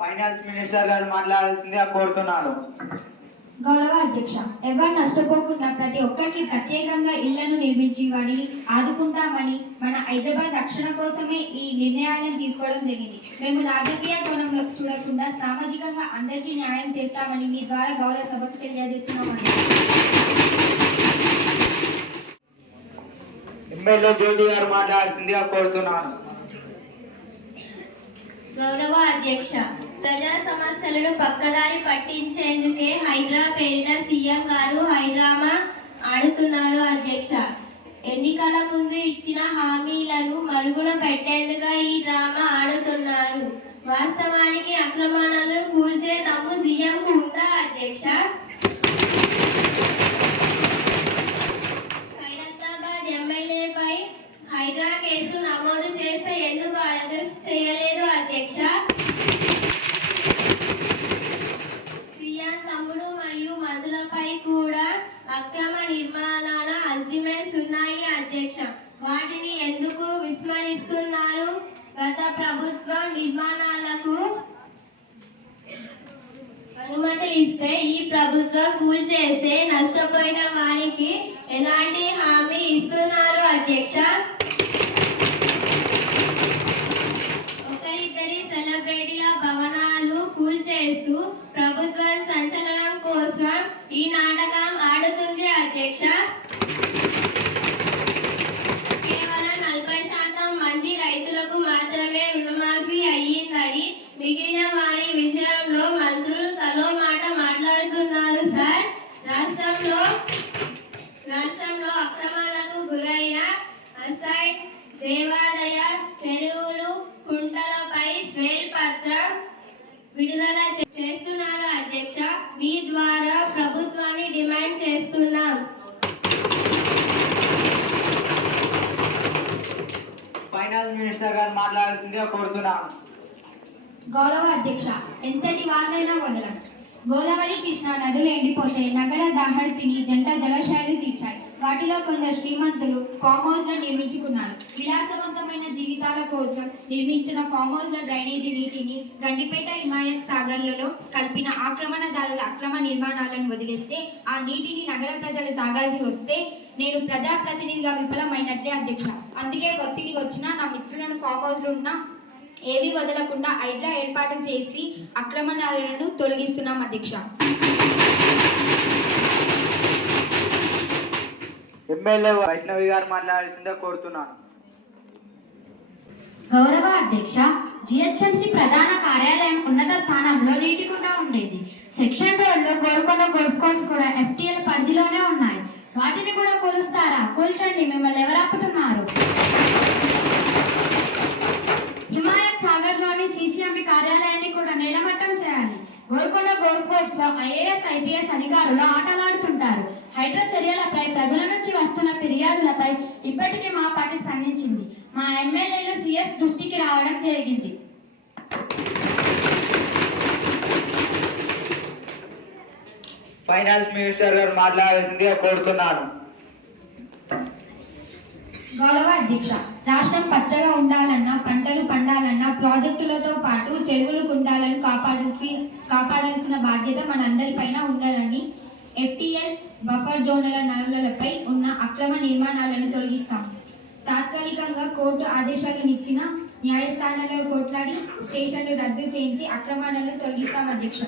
Finance minister గారు మాట్లాడాల్సిందిగా కోరుతున్నాను. గౌరవ అధ్యక్ష, ఎవరు నష్టపోకుండా ప్రతి ఒక్కరికి ప్రత్యేకంగా ఇళ్లను నిర్మించి వాడిని ఆదుకుంటామని మన హైదరాబాద్ రక్షణ కోసమే ఈ నిర్ణయాలను తీసుకోవడం జరిగింది. మేము రాజకీయ కోణంలో చూడకుండా సామాజికంగా అందరికీ న్యాయం చేస్తామని మీ ద్వారా గౌరవ సభకు తెలియజేస్తున్నామని. ఎమ్మెల్యే జ్యోతి గారు మాట్లాడాల్సిందిగా కోరుతున్నాను. గౌరవ అధ్యక్ష, ప్రజా సమస్యలను పక్కదారి పట్టించేందుకే హైడ్రా పేరిట సీఎం గారు హైడ్రామా ఆడుతున్నారు. అధ్యక్ష, ఎన్నికల ముందు ఇచ్చిన హామీలను మరుగున పెట్టేందుకు ఈ డ్రామా ఆడుతున్నారు. వాస్తవానికి అక్రమాలను కూల్చే దమ్ము సీఎంకు ఉందా అధ్యక్ష? ఖైరతాబాద్ ఎమ్మెల్యేపై హైడ్రా కేసు నమోదు చేస్తే ఎందుకు అరెస్ట్ చేయలేదు అధ్యక్ష? సీఎం తమ్ముడు మరియు మంత్రులపై కూడా అక్రమ నిర్మాణాల అల్జిమేట్స్ ఉన్నాయి అధ్యక్ష. వాటిని ఎందుకు విస్మరిస్తున్నారు? గత ప్రభుత్వం నిర్మాణాలకు అనుమతులు ఇస్తే ఈ ప్రభుత్వం కూల్చేస్తే నష్టపోయిన వారికి ఎలాంటి హామీ ఇస్తున్నారు అధ్యక్ష? ఒకరిద్దరి సెలబ్రిటీల భవనాలు కూల్చేస్తూ ప్రభుత్వం సంచలనం కోసం ఈ నాటకం ఆడుతుంది అధ్యక్ష. కేవలం 40% మంది రైతులకు మాత్రమే రుణమాఫీ అయ్యిందని మిగిలిన వారి విషయంలో మంత్రులు తలో మాట మాట్లాడుతున్నారు సార్. రాష్ట్రంలో అక్రమాలకు గురైన అసైడ్ దేవాలయ చెరువులు కుంటలపై శ్వేత పత్రం విడుదల చేస్తున్నారు అధ్యక్ష. మీ ద్వారా ప్రభుత్వాన్ని డిమాండ్ చేస్తున్నాం. ఫైనాన్స్ మినిస్టర్ గారు మాట్లాడాల్సిందిగా కోరుతున్నాను. గౌరవ అధ్యక్ష, ఎంతటి వారినైనా వదలం. గోదావరి కృష్ణా నదులు ఎండిపోతే నగర దాహర్తిని జంట జలాశయాలు తీర్చాయి. వాటిలో కొందరు శ్రీమంతులు ఫామ్ హౌస్లను నిర్మించుకున్నారు. విలాసవంతమైన జీవితాల కోసం నిర్మించిన ఫామ్ హౌస్ల డ్రైనేజీ నీటిని గండిపేట హిమాయత్ సాగర్లలో కలిపిన ఆక్రమణదారుల అక్రమ నిర్మాణాలను వదిలేస్తే ఆ నీటిని నగర ప్రజలు తాగాల్సి వస్తే నేను ప్రజాప్రతినిధిగా విఫలమైనట్లే అధ్యక్ష. అందుకే ఒత్తిడి వచ్చినా నా మిత్రులను ఫామ్ హౌస్లు ఉన్న ఏవి వదలకుండా హైడ్రా ఏర్పాటు చేసి అక్రమణాలను తొలగిస్తున్నాం అధ్యక్ష. ఎమ్మెల్యే వైష్ణవి గారు మాట్లాడాల్సిందిగా కోరుతున్నాను. గౌరవ అధ్యక్ష, జిహెచ్ఎంసీ ప్రధాన కార్యాలయం ఉన్నత స్థానంలో నీటికుండా ఉండేది. సెక్షన్ రోడ్లో గోల్కొండ గోల్ఫ్ కోర్స్ కూడా FTL పరిధిలోనే ఉన్నాయి. వాటిని కూడా కూలుస్తారా? కూల్చండి, మిమ్మల్ని ఎవరు ఆపుతున్నారు? హిమాయత్ సాగర్లోని CCMB కార్యాలయాన్ని కూడా నేలమట్టం చేయాలి. గోల్కొండ గోల్ఫ్ కోర్స్ లో IAS IPS అధికారులు ఆటలాడుతుంటారు. హైడ్రా చర్యలపై ప్రజల నుంచి వస్తున్న ఫిర్యాదులపై ఇప్పటికీ మా పార్టీ స్పందించింది. మా ఎమ్మెల్యేలు CS దృష్టికి రావడం జరిగింది. ఫైనాన్స్ మినిస్టర్ గారు మాట్లాడాల్సిందిగా కోరుతున్నాను. గౌరవ అధ్యక్ష, రాష్ట్రం పచ్చగా ఉండాలన్నా, పంటలు పండాలన్నా ప్రాజెక్టులతో పాటు చెరువులు కుండాలను కాపాడాల్సిన బాధ్యత మనందరిపైన ఉండాలని FTL బఫర్ జోన్ల నలులపై ఉన్న అక్రమ నిర్మాణాలను తొలగిస్తాము. తాత్కాలికంగా కోర్టు ఆదేశాలను ఇచ్చిన న్యాయస్థానాల్లో కొట్లాడి స్టేషన్లు రద్దు చేయించి అక్రమాలను తొలగిస్తాం అధ్యక్ష.